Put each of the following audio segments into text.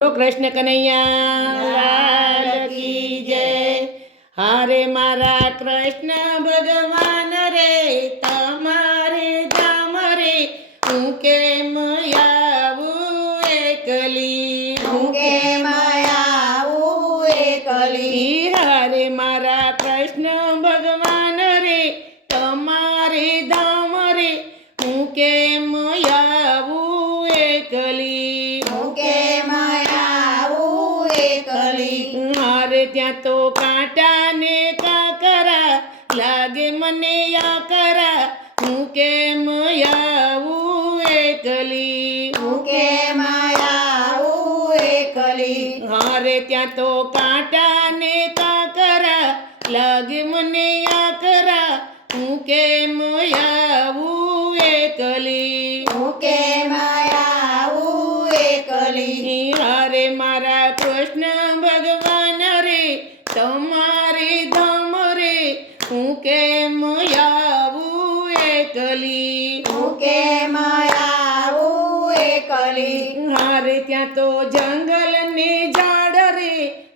તો કૃષ્ણ કનૈયા જય. હારે મારા કૃષ્ણ ભગવાન. મારે ત્યાં તો કાંટા ને કાકરા લાગે મને યાકરા હું કેમ આવું એકલી? હું કેમ આવું એકલી? મારે ત્યાં તો કાંટા હું કેમ આવું એકલી હું કેમ આવું એકલી મારે ત્યાં તો જંગલ ને ઝાડ રે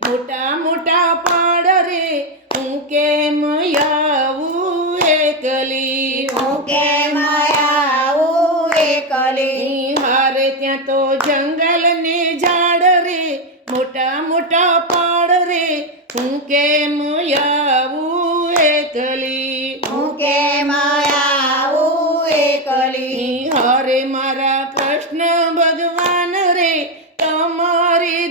મોટા મોટા પાડ રે. હું કેમ આવું એકલી હું કેમ આવું એકલી હારે ત્યાં તો જંગલ ને ઝાડ રે મોટા મોટા પાડ રે. હું કેમ આવું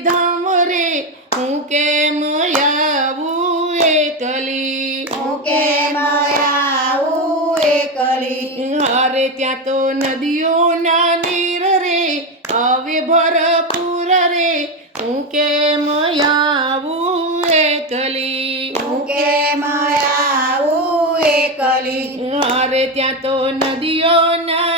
ધામ રે? હું કેમ આવું એકલી હું કેમ આવું એકલી હારે ત્યાં તો નદીઓના નીર રે હવે ભરપૂર રે. હું કેમ આવું એકલી હું કેમ આવું એકલી હારે ત્યાં તો નદીઓના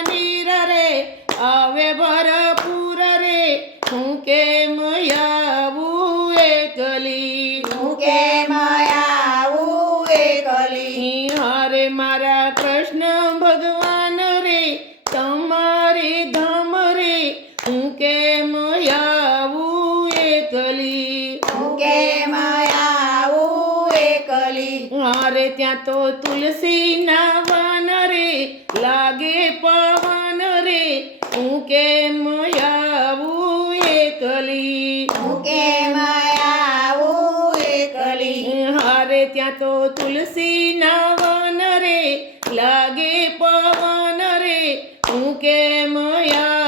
હારે ત્યાં તો તુલસી ના વન રે લાગે પવન રે. હું કેમ આવું એકલી? હું કેમ આવું એકલી? હારે ત્યાં તો તુલસી ના વન રે લાગે પવન રે. હું કેમ આવું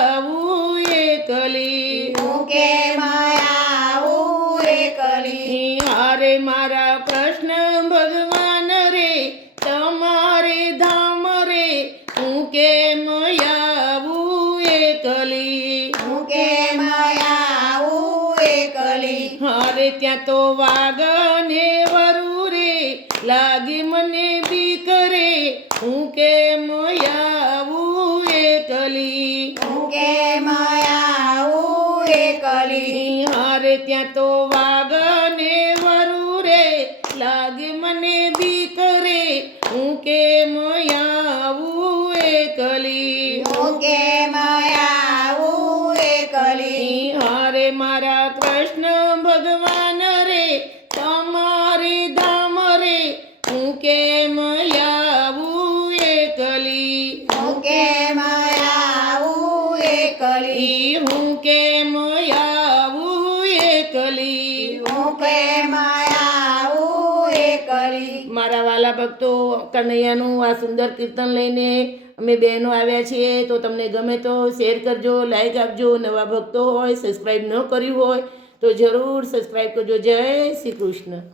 ત્યાં તો વાગને વરુ રે લાગે મને બીક રે. હું કેમ આવું એકલી હું કેમ આવું એકલી હારે ત્યાં તો વાગને વરુ રે લાગે મને બીક રે. હું કેમ એકલી હું કેમ આવું એકલી હું કેમ આવું એકલી મારા વાલા ભક્તો કનૈયાનું આ સુંદર કીર્તન લઈને અમે બહેનો આવ્યા છીએ તો તમને ગમે તો શેર કરજો લાઈક આપજો. નવા ભક્તો હોય સબસ્ક્રાઈબ ન કર્યું હોય તો જરૂર સબસ્ક્રાઈબ કરજો. જય શ્રી કૃષ્ણ.